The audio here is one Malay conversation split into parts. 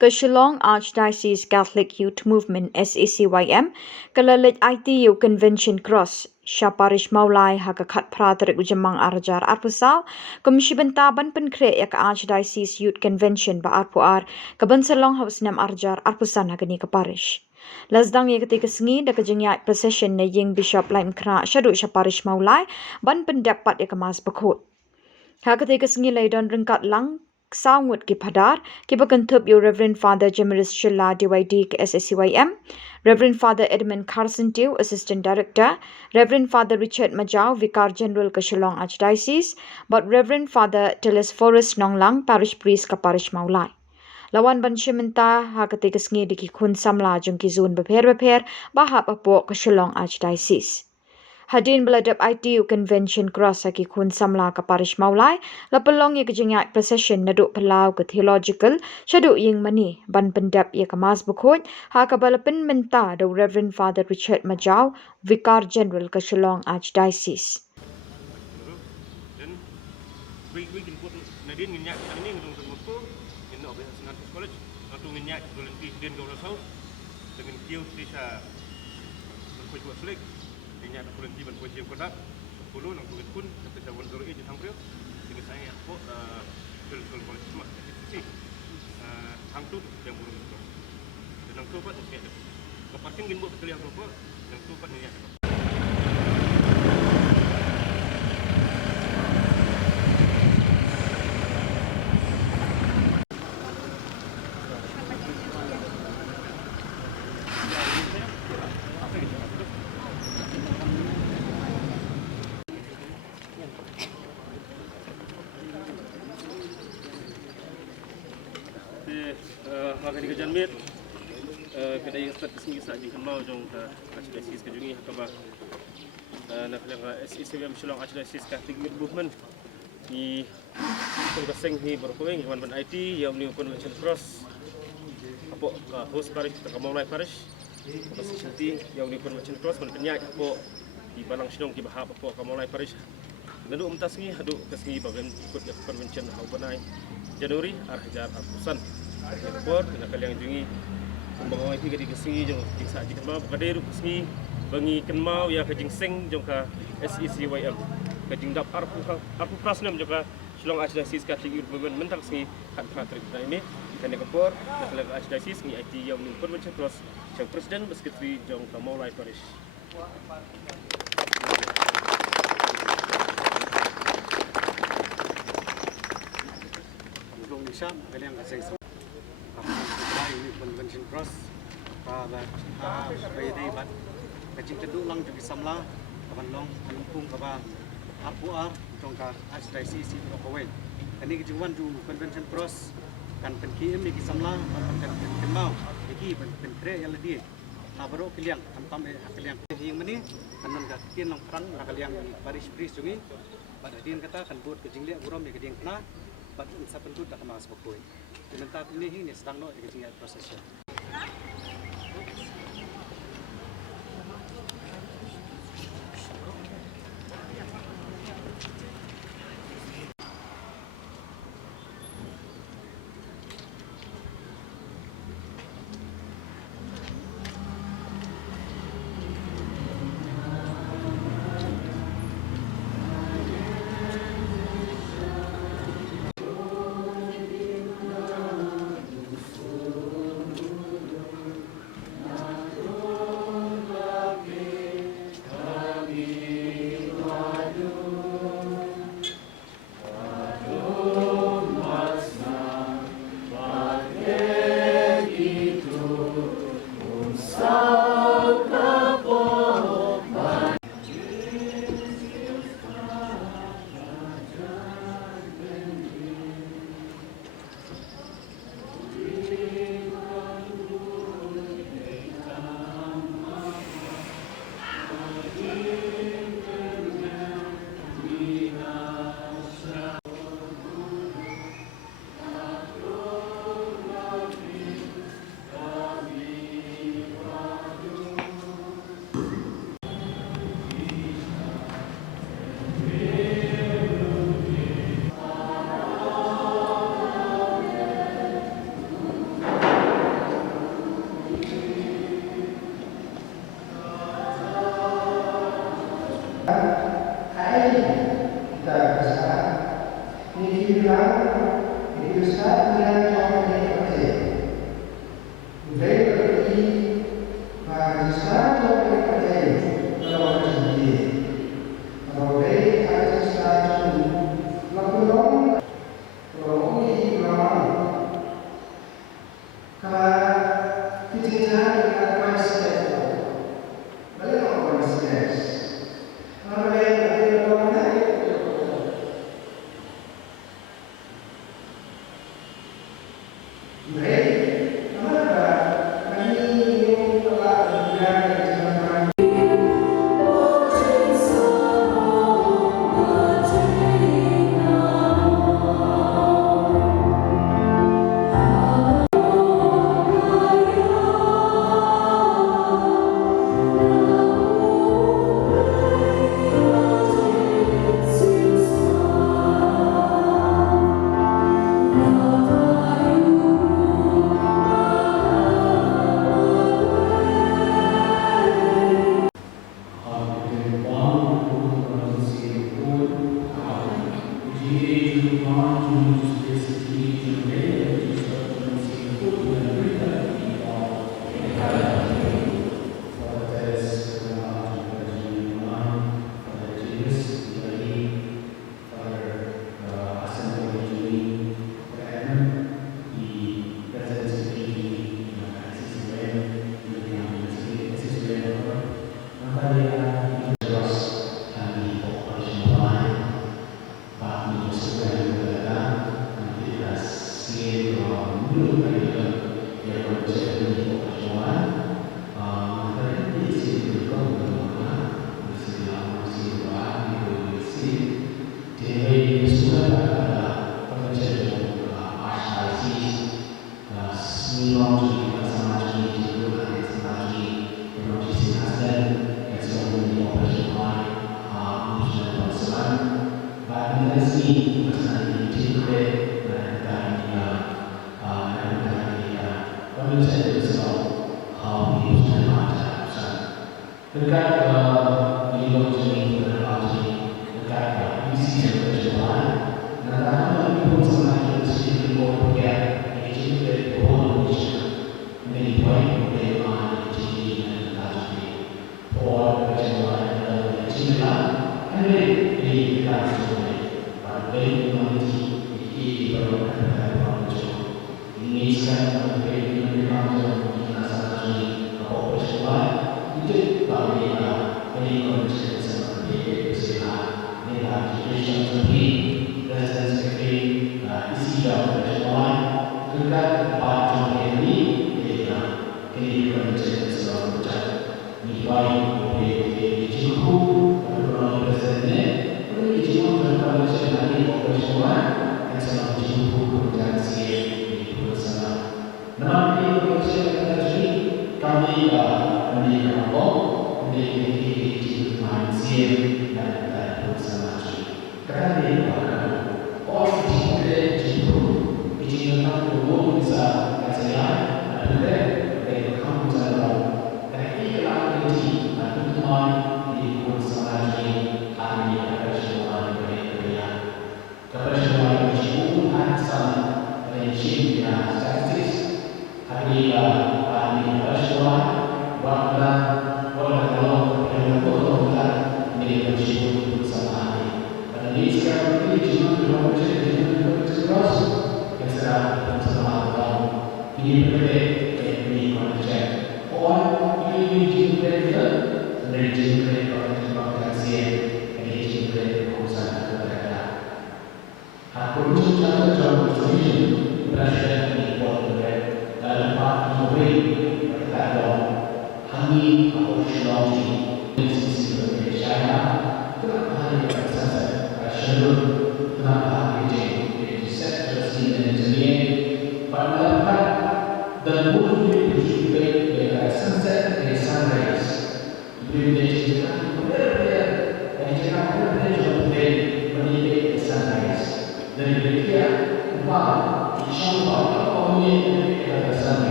ke Shillong Archdiocese Catholic Youth Movement SACYM kalalit ITU Convention Cross Syaparish Maulai haka khat praterik ujamang arjar arpusal komishibentaban penkre yak Archdiocese Youth Convention ba arpuar kabansalong hausnam arjar arpusan hagani ke parish. Lasdang ye ketika sengi da kejengya procession na ying Bishop Lain Kra Syadu Syaparish Maulai ban pendapat ya kemas bekut. Ha ketika sengi laidon rengkat lang sangut ki padar ki bakentup yo Reverend Father Jemiris Shilla DYD ke SSCYM, Reverend Father Edmund Carson Tew, Assistant Director, Reverend Father Richard Majau, Vicar General ke Shillong Archdiocese, but Reverend Father Teles Forrest Nonglang, Parish Priest ke Parish Maulai. Lawan ban syementa ha ketika sengi di ki kun samla jung ki zun beper bahap apok ke Shillong Archdiocese. Hadin beladap ITU Convention Cross aki kun samla ke Parish Maulai, lapelong ye kejengyak procession naduk pelau ke theological, syaduk ying mani ban pendap ye kemas bukhut, ha kabalapen menta do Reverend Father Richard Majau, Vicar General ke Shillong Archdiocese. Dan bikin pun nadin nginyak ini ngedung semua in obeh St. College atau nginyak volunteer din go house dengan kiu sisa berkuat selik nginyak volunteer ban kuat yang kodak 10 nang tugas pun sampai sa 108 di Tangpriok dengan saya aku Sul College semua sisi hangtu yang burung itu dan nang tupat ya keparking gin buat sekali yang tupat yang tupat nginyak. Maka di Janmit kedai start kesini saja kembal jong Archdiocese kejungi hakaba nak langa SACYM Shillong Archdiocese Catholic Youth Movement ni tunggaseng ni berkuing wan ban IT yang ni Convention Cross apo host parish ta Maulai parish apa senti yang ni Convention Cross ban penyak apo di Balang Shillong ki bahap apo Maulai parish nadu umtas ni hadu kesini bagian ikut convention haubanai Januari arhajar apusan ekspor nak kalian jungi pembangunan itu di kesini jong jiksa jikma bukadai ru kesini bangi kenmau ya kejing seng jong ka SACYM kejing dap arpu prasnam jong ka Shillong Archdiocese Catholic Youth Movement mentang sini hat patrik na ini kan ekspor nak kalian Archdiocese ni IT yang ni Convention Cross yang presiden sekretari jong ka Maulai parish. Syam kalian kasih ini Convention Cross pada bayar bat kecil kedua lang juga samla kapan long kampung kapan arpuar jongka Archdiocese itu kawan ini kejuan tu Convention Cross kan penkim ni samla kan kemau ini pentre yang lebih baru kalian tantam kalian yang mana kanan kakian lang perang kalian Parish Priest jungi pada din kata kan buat kejinglia buram ni kejing kena Badan sa pendud na kamas bakoy. Pinantap ini sedang no ikut prosesnya.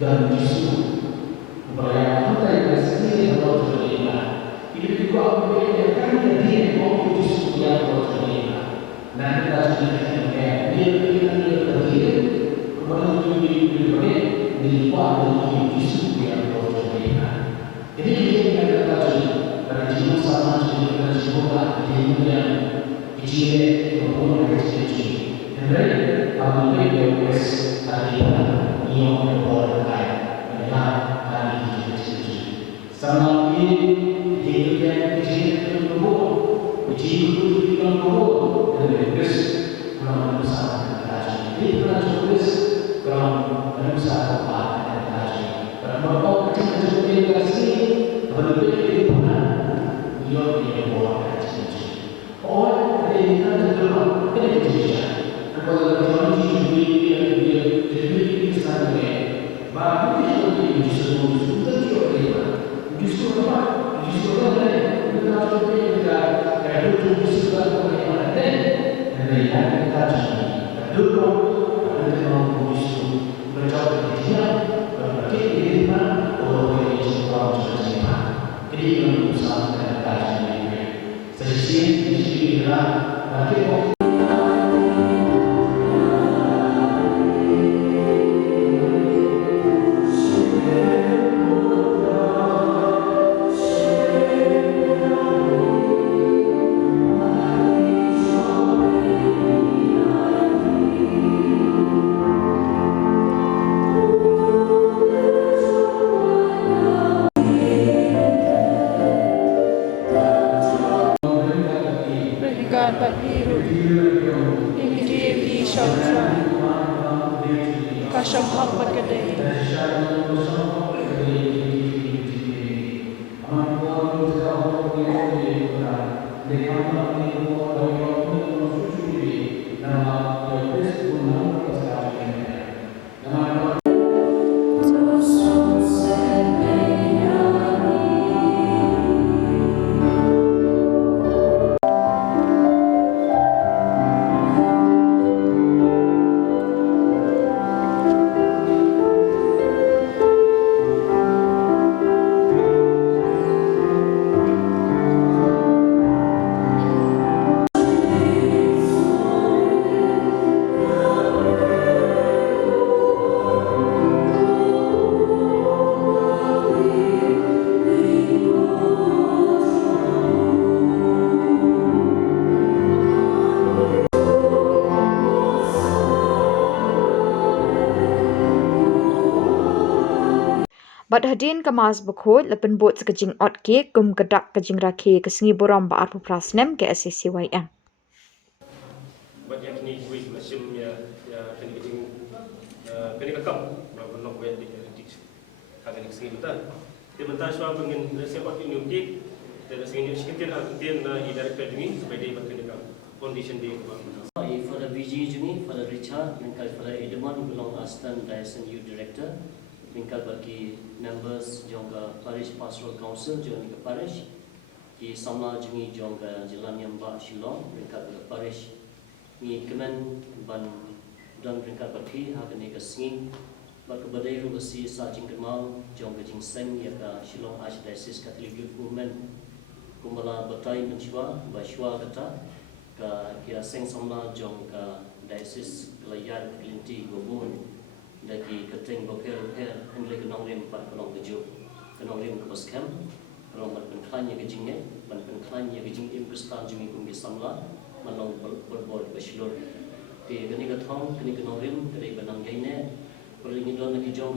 dan justru upaya kita yang sendiri harus terima. Ini juga upaya kami yang mau justru yang harus terima. Nanti kita sudah kayak dia terdiri kemudian juga di luar dari justru yang harus terima. Jadi kita tadi dari jiwa sama dengan jiwa di yang kecil maupun yang kecil. Dan apabila dia wes tadi yang sama ini dia kecil berbuat, kecil itu berbuat, dan beres kalau bersama kita jadi beres kalau bersama kita jadi. Kalau mau kecil kita kasih, berbeda di mana dia buat kecil. Orang yang ada dalam kerja, kalau orang dia jadi sana baru dia jadi justru justru apa? Justru apa? Kita harus berpikir kalau justru bagaimana dan kita dulu kita mau justru mencoba dia berbagai ilmu orang yang sudah berusaha. Jadi yang berusaha dan kajian ini. Sesungguhnya adalah bagaimana Dapat biru yang di Shafra Kasham Hamad Gadai Bad hadin kemas bekut lepen bot sekejing ot ke kum kedak kejing raki kesengi boram ba arpu prasnem ke SCCYM. Bad yang ni kuis macam ya kena kejing kena kekam berapa nak buat di akan kesengi betul. Dia mentah suap dengan siapa tu nyuki dan sengi sekitar artian i director ini supaya dia berkena condition dia. For the VG Juni, for the Richard, mengkal for the Edmond belong Aston Dyson U Director, mengkal bagi members jangka Parish Pastoral Council jangka ke Parish, ki sama Juni jangka Jalan Yamba Shillong, mengkal ke Parish, ni kemen ban dan mengkal bagi hak ni ke Singi, bak badai rubasi sa jing kemal jangka jing Seng ya ke Shillong Archdiocese Catholic Youth Movement, kumbala batai menshwa, bashwa kata. Kira seng sama jong ka diocese kelayar kelinti gobun lagi keteng bokel henlek nong rim pat nong kejo nong rim ke baskem nong pat penklanya kejingnya ban penklanya kejing imprestan jungi kumbi samla manong berbor beslor ti gani ka thong kini nong rim kini banang gaine perlingi don lagi jong